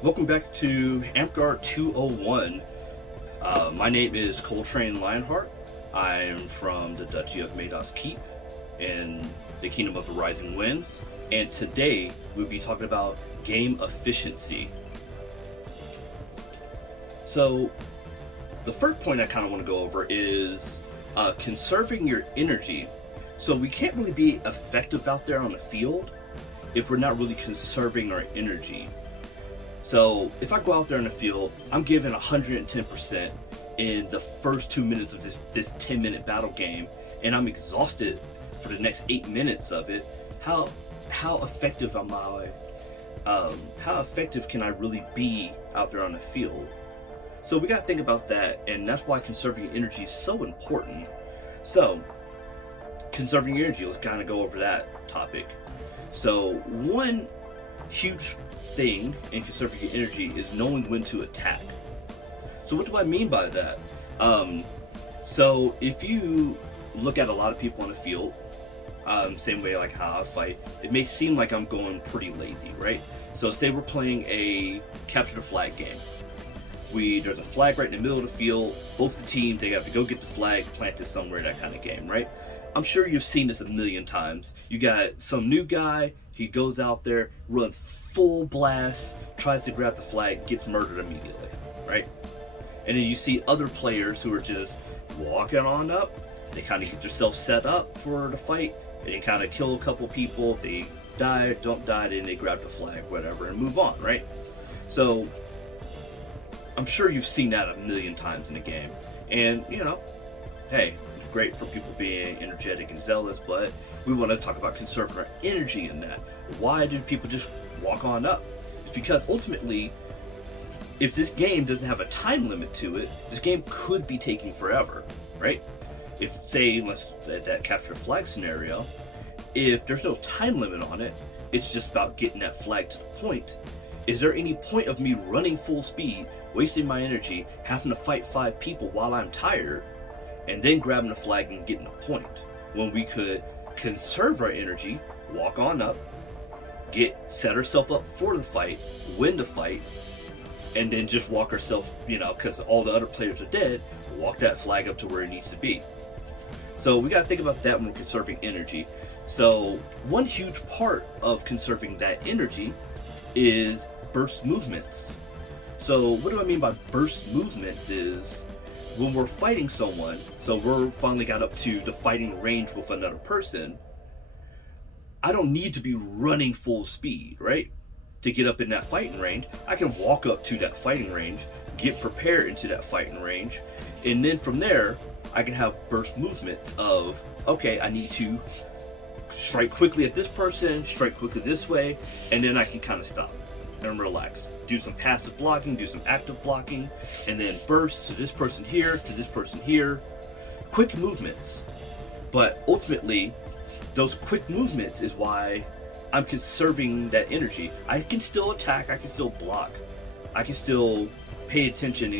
Welcome back to Amtgard 201. My name is Coltrane Lionheart. I'm from the Duchy of Madoc's Keep in the Kingdom of the Rising Winds. And today we'll be talking about game efficiency. So the first point I kind of want to go over is conserving your energy. So we can't really be effective out there on the field if we're not really conserving our energy. So if I go out there in the field, I'm giving 110% in the first 2 minutes of this 10-minute battle game, and I'm exhausted for the next 8 minutes of it. How effective am I? How effective can I really be out there on the field? So we gotta think about that, and that's why conserving energy is so important. So conserving your energy, let's kind of go over that topic. So one huge thing in conserving your energy is knowing when to attack. So what do I mean by that? So if you look at a lot of people on the field, same way like how I fight, it may seem like I'm going pretty lazy, right? So say we're playing a capture the flag game. There's a flag right in the middle of the field. Both the teams, they have to go get the flag, plant it somewhere, that kind of game, right? I'm sure you've seen this a million times. You got some new guy, he goes out there, runs full blast, tries to grab the flag, gets murdered immediately, right? And then you see other players who are just walking on up. They kind of get themselves set up for the fight, and they kind of kill a couple people. They die, don't die, then they grab the flag, whatever, and move on, right? So I'm sure you've seen that a million times in the game. And, you know, hey, it's great for people being energetic and zealous, but we want to talk about conserving our energy in that. Why do people just walk on up? It's because ultimately, if this game doesn't have a time limit to it, this game could be taking forever, right? If, say, let's say that capture the flag scenario, if there's no time limit on it, it's just about getting that flag to the point. Is there any point of me running full speed, wasting my energy, having to fight 5 people while I'm tired, and then grabbing the flag and getting a point, when we could conserve our energy, walk on up, set ourselves up for the fight, win the fight, and then just walk ourselves, you know, because all the other players are dead, walk that flag up to where it needs to be. So we got to think about that when we're conserving energy. So one huge part of conserving that energy is burst movements. So what do I mean by burst movements is when we're fighting someone, so we're finally got up to the fighting range with another person, I don't need to be running full speed, right? To get up in that fighting range. I can walk up to that fighting range, get prepared into that fighting range, and then from there, I can have burst movements of, okay, I need to strike quickly at this person, strike quickly this way, and then I can kind of stop and relax. Do some passive blocking, do some active blocking, and then burst to this person here, to this person here. Quick movements. But ultimately, those quick movements is why I'm conserving that energy. I can still attack, I can still block, I can still pay attention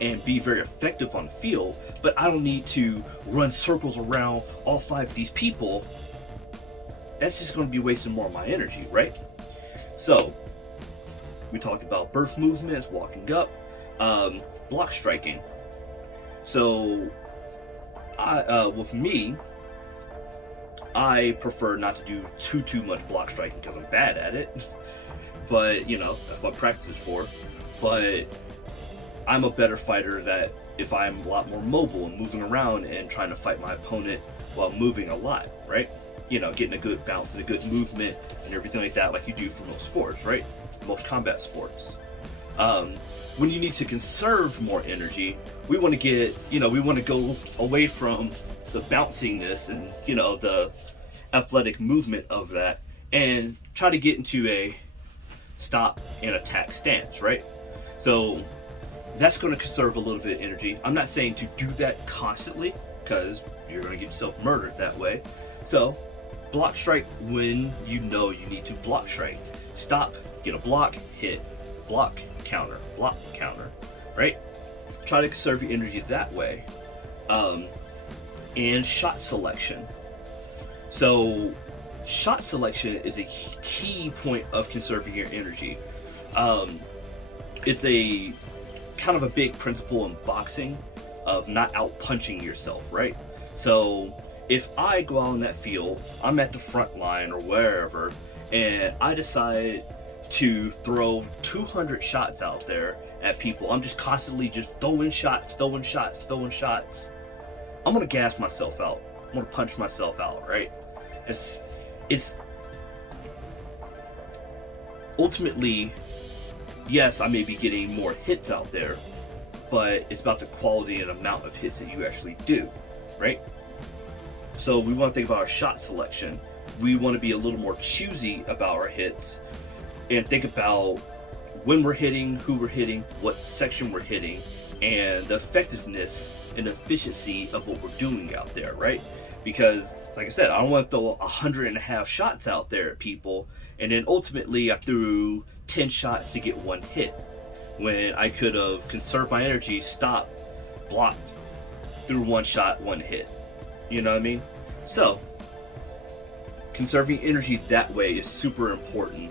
and be very effective on the field, but I don't need to run circles around all 5 of these people. That's just going to be wasting more of my energy, right? So we talked about burst movements, walking up, block striking. So with me, I prefer not to do too much block striking because I'm bad at it. But, you know, that's what practice is for. But I'm a better fighter that if I'm a lot more mobile and moving around and trying to fight my opponent while moving a lot, right? You know, getting a good bounce and a good movement and everything like that, like you do for most sports, right? Most combat sports. When you need to conserve more energy, we want to get, you know, we want to go away from the bounciness and, you know, the athletic movement of that and try to get into a stop and attack stance, right? So that's going to conserve a little bit of energy. I'm not saying to do that constantly because you're going to get yourself murdered that way. So block strike when you know you need to block strike. Stop, get a block, hit, block, counter, right? Try to conserve your energy that way. And shot selection. So shot selection is a key point of conserving your energy. It's a kind of a big principle in boxing of not out punching yourself, right? So if I go out on that field, I'm at the front line or wherever, and I decide to throw 200 shots out there at people, I'm just constantly just throwing shots. I'm gonna gas myself out. I'm gonna punch myself out, right? It's ultimately, yes, I may be getting more hits out there, but it's about the quality and amount of hits that you actually do, right? So we want to think about our shot selection. We want to be a little more choosy about our hits and think about when we're hitting, who we're hitting, what section we're hitting, and the effectiveness and efficiency of what we're doing out there, right? Because, like I said, I don't want to throw 100.5 shots out there at people, and then ultimately I threw 10 shots to get one hit, when I could have conserved my energy, stopped, blocked, threw one shot, one hit. You know what I mean? So, conserving energy that way is super important.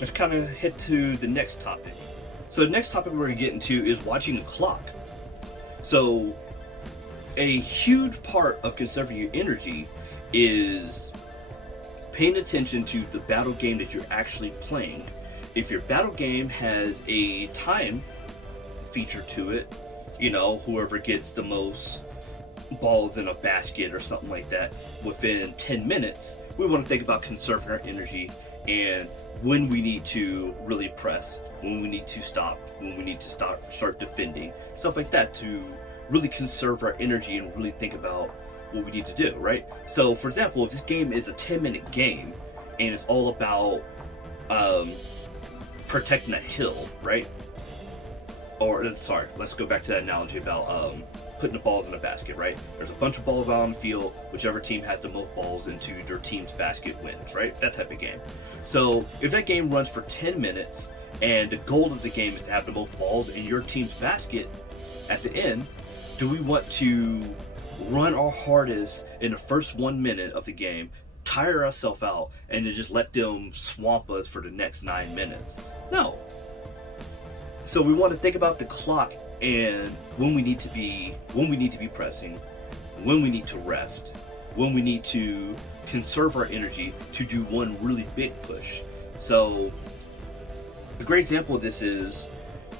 Let's kind of head to the next topic. So the next topic we're going to get into is watching a clock. So a huge part of conserving your energy is paying attention to the battle game that you're actually playing. If your battle game has a time feature to it, you know, whoever gets the most balls in a basket or something like that within 10 minutes, we want to think about conserving our energy and when we need to really press, when we need to stop, when we need to start defending, stuff like that, to really conserve our energy and really think about what we need to do, right? So for example, if this game is a 10-minute game and it's all about protecting a hill, right? Or sorry, let's go back to that analogy about putting the balls in a basket, right? There's a bunch of balls out on the field. Whichever team has the most balls into their team's basket wins, right? That type of game. So if that game runs for 10 minutes and the goal of the game is to have the most balls in your team's basket at the end, do we want to run our hardest in the first 1 minute of the game, tire ourselves out, and then just let them swamp us for the next 9 minutes? No. So we want to think about the clock and when we need to be pressing, when we need to rest, when we need to conserve our energy to do one really big push. So a great example of this is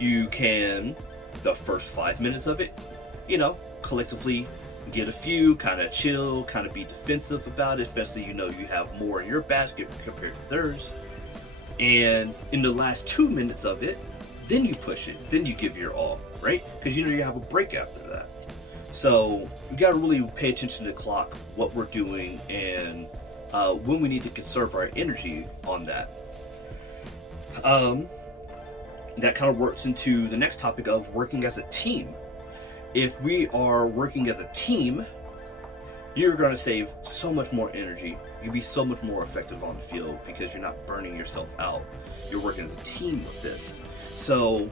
you can, the first 5 minutes of it, you know, collectively get a few, kind of chill, kind of be defensive about it, especially, you know, you have more in your basket compared to theirs. And in the last 2 minutes of it, then you push it, then you give your all, right? Because you know you have a break after that. So we got to really pay attention to the clock, what we're doing, and when we need to conserve our energy on that. That kind of works into the next topic of working as a team. If we are working as a team, you're going to save so much more energy. You'll be so much more effective on the field because you're not burning yourself out. You're working as a team with this. So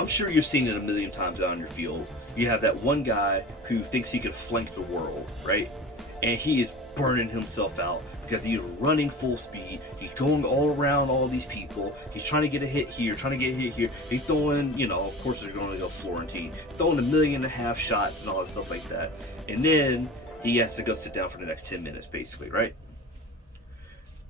I'm sure you've seen it a million times out on your field. You have that one guy who thinks he can flank the world, right? And he is burning himself out because he's running full speed. He's going all around all these people. He's trying to get a hit here, trying to get a hit here. He's throwing, you know, of course they're going to go Florentine, throwing 1.5 million shots and all that stuff like that. And then he has to go sit down for the next 10 minutes, basically, right?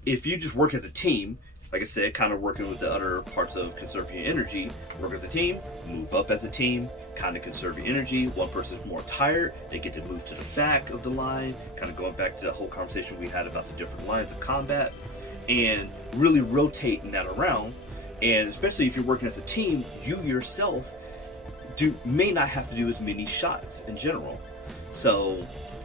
If you just work as a team, like I said, kind of working with the other parts of conserving your energy, work as a team, move up as a team, kind of conserve your energy. One person's more tired, they get to move to the back of the line, kind of going back to the whole conversation we had about the different lines of combat, and really rotating that around. And especially if you're working as a team, you yourself may not have to do as many shots in general. So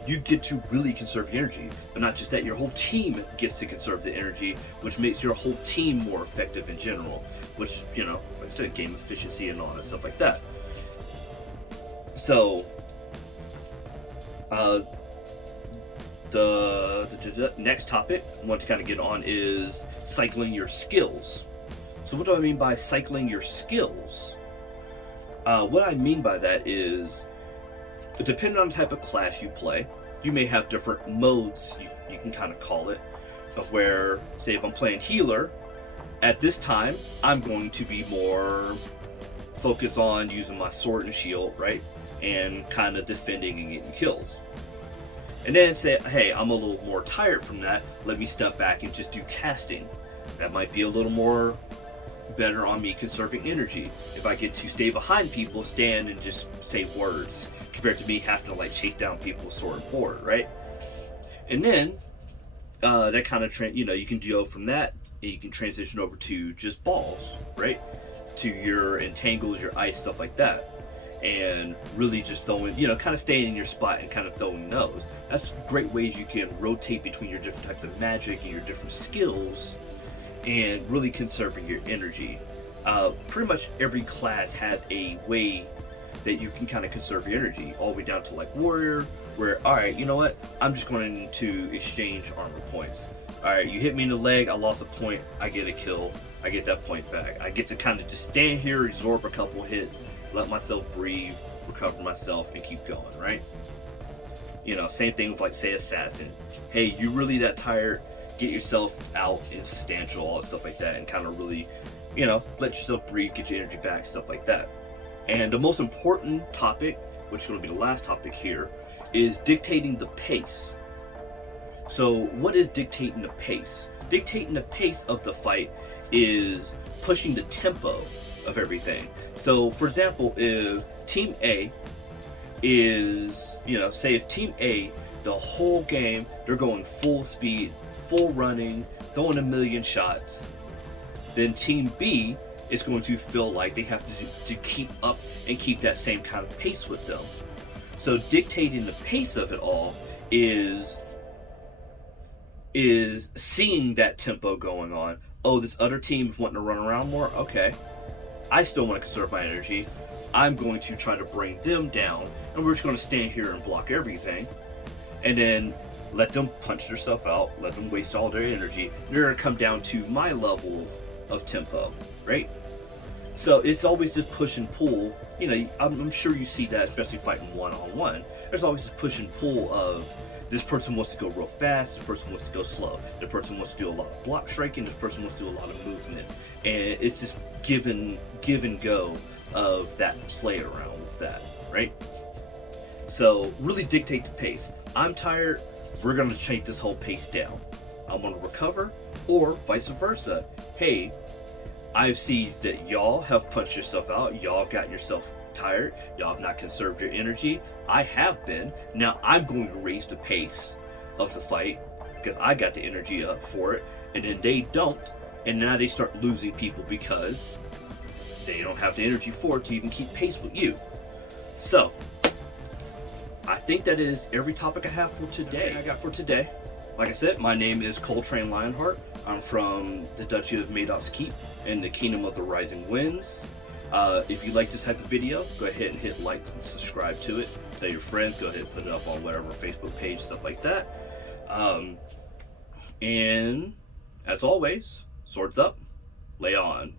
you get to really conserve your energy, but not just that, your whole team gets to conserve the energy, which makes your whole team more effective in general, which, you know, like I said, game efficiency and all that stuff like that. So the next topic I want to kind of get on is cycling your skills. So what do I mean by cycling your skills? What I mean by that is, depending on the type of class you play, you may have different modes, you can kind of call it, of where, say if I'm playing healer, At this time, I'm going to be more focused on using my sword and shield, right? And kind of defending and getting kills. And then say, hey, I'm a little more tired from that. Let me step back and just do casting. That might be a little more better on me conserving energy. If I get to stay behind people, stand and just say words, compared to me having to like chase down people with sword and forward, right? And then that kind of you can go from that, and you can transition over to just balls, right? To your entangles, your ice, stuff like that. And really just throwing, kind of staying in your spot and kind of throwing those. That's great ways you can rotate between your different types of magic and your different skills and really conserving your energy. Pretty much every class has a way that you can kind of conserve your energy, all the way down to like warrior, where, alright, you know what, I'm just going to exchange armor points. Alright, you hit me in the leg, I lost a point, I get a kill, I get that point back. I get to kind of just stand here, absorb a couple hits, let myself breathe, recover myself, and keep going, right? Same thing with like, say, assassin. Hey, you really that tired, get yourself out in substantial, all that stuff like that, and kind of really, let yourself breathe, get your energy back, stuff like that. And the most important topic, which is going to be the last topic here, is dictating the pace. So what is dictating the pace? Dictating the pace of the fight is pushing the tempo of everything. So for example, if Team A is, say if Team A, the whole game, they're going full speed, full running, throwing a million shots, then Team B is going to feel like they have to keep up and keep that same kind of pace with them. So dictating the pace of it all is seeing that tempo going on. Oh, this other team is wanting to run around more? Okay. I still want to conserve my energy. I'm going to try to bring them down, and we're just going to stand here and block everything, and then let them punch themselves out, let them waste all their energy. They're going to come down to my level of tempo, right? So it's always this push and pull. I'm sure you see that, especially fighting one-on-one. There's always this push and pull of this person wants to go real fast, this person wants to go slow, this person wants to do a lot of block striking, this person wants to do a lot of movement. And it's this give and go of that play around with that, right? So really dictate the pace. I'm tired, we're going to change this whole pace down. I want to recover, or vice versa. Hey, I see that y'all have punched yourself out, y'all have gotten yourself tired, y'all have not conserved your energy. I have been. Now I'm going to raise the pace of the fight because I got the energy up for it, and then they don't, and now they start losing people because they don't have the energy for it to even keep pace with you. So I think that is every topic I have for today. Like I said, my name is Coltrane Lionheart. I'm from the Duchy of Madoc's Keep in the Kingdom of the Rising Winds. If you like this type of video, go ahead and hit like and subscribe to it. Tell your friends, go ahead and put it up on whatever Facebook page, stuff like that. And as always, swords up, lay on.